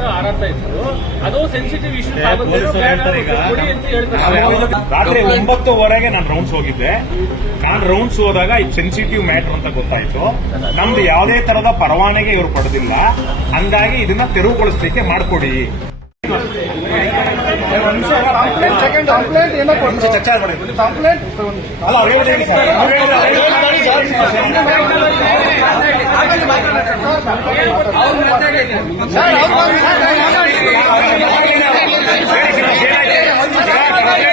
ಹಾರಾಡ್ತಾ ಇತ್ತು ಅದು sensitive issue ರಾತ್ರಿ ಒಂಬತ್ತುವರೆಗೆ ನಾನು ರೌಂಡ್ಸ್ ಹೋಗಿದ್ದೆ. ನಾನು ರೌಂಡ್ಸ್ ಹೋದಾಗ ಇದು ಸೆನ್ಸಿಟಿವ್ ಮ್ಯಾಟರ್ ಅಂತ ಗೊತ್ತಾಯ್ತು. ನಮ್ದು ಯಾವುದೇ ತರದ ಪರವಾನಗಿ ಇವರು ಪಡೆದಿಲ್ಲ. ಹಂಗಾಗಿ ಇದನ್ನ ತೆರವುಗೊಳಿಸಲಿಕ್ಕೆ ಮಾಡ್ಕೊಡಿ. ಕಂಪ್ಲೇಂಟ್ ಏನೋ ಕೊಟ್ಟು ಕಂಪ್ಲೇಂಟ್ ಅಲ್ಲ ಅವ್ರು ಹೇಳಿದ್ರೆ ಹೇಳಿ ಸರ್. ಅವ್ರು ಹೇಳಿದ್ರೆ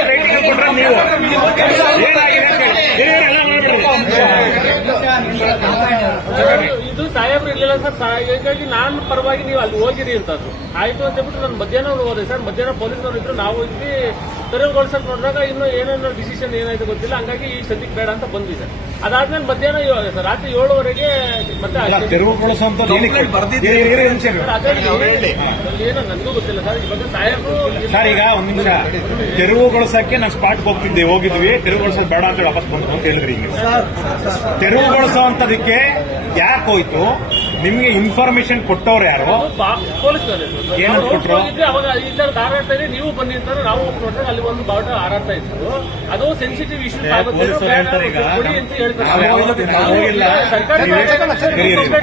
ರೇಟಿಂಗ್ ಕೊಟ್ರೆ ನೀವು ಏನಾಗಿದೆ ಸಾಹೇಬ್ರು ಇರ್ಲಿಲ್ಲ ಸರ್. ಹೀಗಾಗಿ ನಾನು ಪರವಾಗಿ ನೀವು ಅಲ್ಲಿ ಹೋಗಿರಿ ಅಂತದ್ದು ಆಯ್ತು ಅಂತ ಹೇಳ್ಬಿಟ್ಟು ನಾನು ಮಧ್ಯಾಹ್ನ ಹೋದೆ ಸರ್. ಮಧ್ಯಾಹ್ನ ಪೊಲೀಸ್ನವ್ರು ಇದ್ರು. ನಾವು ಇಲ್ಲಿ ತೆರವುಗೊಳಿಸಕ್ ನೋಡಿದಾಗ ಇನ್ನು ಏನೇನೋ ಡಿಸಿಷನ್ ಏನಾಯ್ತು ಗೊತ್ತಿಲ್ಲ. ಹಂಗಾಗಿ ಈ ಸದ್ಯಕ್ಕೆ ಬೇಡ ಅಂತ ಬಂದ್ವಿ ಸರ್ ಅದಾದ್ಮೇಲೆ ಮಧ್ಯಾಹ್ನ ಸರ್ ರಾತ್ರಿ ಏಳುವರೆಗೆ ಮತ್ತೆ ಏನೋ ನನಗೂ ಗೊತ್ತಿಲ್ಲ ಸರ್. ಸಾಹೇಬ್ರು ಸರ್ ಈಗ ಒಂದ್ ನಿಮಿಷ. ತೆರವುಗೊಳಿಸಕ್ಕೆ ನಾವು ಸ್ಪಾಟ್ಗೆ ಹೋಗ್ತಿದ್ದೆ. ಹೋಗಿದ್ವಿ. ತೆರವುಗೊಳಿಸೋದು ಬೇಡ ಅಂತ ಹೇಳಿ ವಾಪಸ್ ಬಂದ್ರು ಅಂತ ಹೇಳಿದ್ರಿ ಈಗ. ತೆರವುಗೊಳಿಸುವಂತದಕ್ಕೆ ಯಾಕೆ ಹೋಯ್ತು? ನಿಮ್ಗೆ ಇನ್ಫಾರ್ಮೇಶನ್ ಕೊಟ್ಟವ್ರು ಯಾರು? ಪೊಲೀಸ್ ಏನಂತ ಕೊಟ್ಟರು ಅವಾಗ ಈ ತರ ಹಾರಾಡ್ತಾ ಇದೆ ನೀವು ಬನ್ನಿ ಅಂತ ನಾವು ನೋಡ್ರೆ ನೋಡಿದ್ರೆ ಅಲ್ಲಿ ಒಂದು ಬಾವುಟ ಹಾರಾಡ್ತಾ ಇತ್ತು ಅದು ಸೆನ್ಸಿಟಿವ್ ಇಶ್ಯೂ. ಸರ್ಕಾರ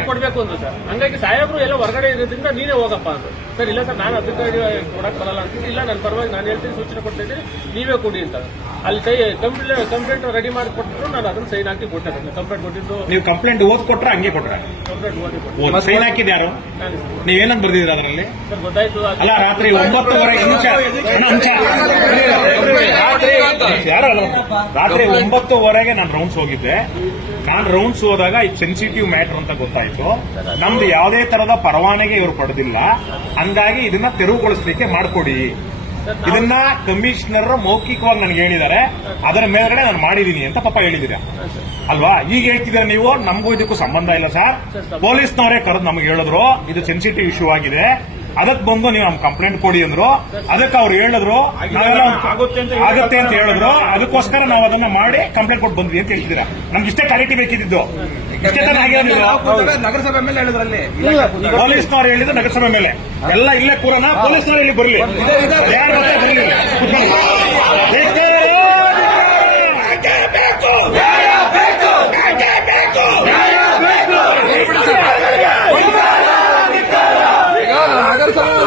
ಕೊಡ್ಬೇಕು ಅಂತ ಸರ್. ಹಂಗಾಗಿ ಸಾಹೇಬರು ಎಲ್ಲ ಹೊರಗಡೆ ಇರೋದ್ರಿಂದ ನೀನೇ ಹೋಗಪ್ಪ ಅಂತ ಸರ್ ಇಲ್ಲ ಸರ್ ನಾನು ಅಧಿಕಾರಿ ಕೊಡಕ್ ಬರಲ್ಲ ಅಂತ ಇಲ್ಲ ನನ್ನ ಪರವಾಗಿ ನಾನು ಹೇಳ್ತೀನಿ ಸೂಚನೆ ಕೊಡ್ತಾ ಇದ್ದೀನಿ ನೀವೇ ಕೊಡಿ ಅಂತ. ಅಲ್ಲಿ ಕೈ ಕಂಪ್ಲೇಂಟ್ ಕಂಪ್ಲೇಂಟ್ ರೆಡಿ ಮಾಡಿ ಕೊಟ್ಟರು ನಾನು ಅದನ್ನ ಸೈನ್ ಹಾಕಿ ಕೊಟ್ಟೆ ಕಂಪ್ಲೇಂಟ್ ಕೊಟ್ಟಿದ್ದು ನೀವು ಕಂಪ್ಲೇಂಟ್ ಓದ್ ಕೊಟ್ರೆ ಹಂಗೆ ಕೊಟ್ಟರೆ ಕಂಪ್ಲೇಂಟ್ ಓದಿ ಸೈನ್ ಹಾಕಿದ್ಯಾರು ನೀವೇನಂತ ಬರ್ದಿದ್ದೀರ ಅದರಲ್ಲಿ? ಅಲ್ಲ ರಾತ್ರಿ ಒಂಬತ್ತುವರೆ ಯಾರು. ರಾತ್ರಿ ಒಂಬತ್ತುವರೆಗೆ ನಾನು ರೌಂಡ್ಸ್ ಹೋಗಿದ್ದೆ. ನಾನು ರೌಂಡ್ಸ್ ಹೋದಾಗ ಇದು ಸೆನ್ಸಿಟಿವ್ ಮ್ಯಾಟರ್ ಅಂತ ಗೊತ್ತಾಯ್ತು. ನಮ್ದು ಯಾವುದೇ ತರದ ಪರವಾನಗಿ ಇವರು ಪಡೆದಿಲ್ಲ. ಹಂಗಾಗಿ ಇದನ್ನ ತೆರವುಗೊಳಿಸಲಿಕ್ಕೆ ಮಾಡ್ಕೊಡಿ. ಇದನ್ನ ಕಮಿಷನರ್ ಮೌಖಿಕವಾಗಿ ನನಗೆ ಹೇಳಿದ್ದಾರೆ. ಅದರ ಮೇಲ್ಗಡೆ ನಾನು ಮಾಡಿದೀನಿ ಅಂತ ಪಾಪ ಹೇಳಿದ್ದೀರಾ? ಅಲ್ವಾ? ಈಗ ಹೇಳ್ತಿದ್ರೆ ನೀವು? ನಮಗೂ ಇದಕ್ಕೂ ಸಂಬಂಧ ಇಲ್ಲ ಸರ್ ಪೊಲೀಸ್ನವರೇ ಕರೆದು ನಮಗೆ ಹೇಳಿದ್ರು. ಇದು ಸೆನ್ಸಿಟಿವ್ ಇಶ್ಯೂ ಆಗಿದೆ. ಅದಕ್ಕೆ ಬಂದು ನೀವು ನಮ್ ಕಂಪ್ಲೇಂಟ್ ಕೊಡಿ ಅಂದ್ರು. ಅದಕ್ಕೆ ಅವ್ರು ಹೇಳಿದ್ರು. ಆಗತ್ತೆ ಅಂತ ಹೇಳಿದ್ರು ಅದಕ್ಕೋಸ್ಕರ ನಾವು ಅದನ್ನ ಮಾಡಿ ಕಂಪ್ಲೇಂಟ್ ಕೊಟ್ಟು ಬಂದ್ವಿ ಅಂತ ಹೇಳ್ತಿದ್ದೀರಾ ನಮ್ಗೆ ಇಷ್ಟೇ ಕ್ವಾಲಿಟಿ ಬೇಕಿದ್ದು ಇಷ್ಟೇ ನಗರಸಭೆ ಮೇಲೆ ಹೇಳಿದ್ರಲ್ಲಿ. ಪೊಲೀಸ್ನವ್ರು ಹೇಳಿದ್ರು ನಗರಸಭೆ ಮೇಲೆ. ಎಲ್ಲ ಇಲ್ಲೇ ಕೂರನ ಪೊಲೀಸ್ನವ್ರು ಇಲ್ಲಿ ಬರಲಿ. ಯಾರು ಬರಲಿ. ಈಗ ನಗರಸಭೆ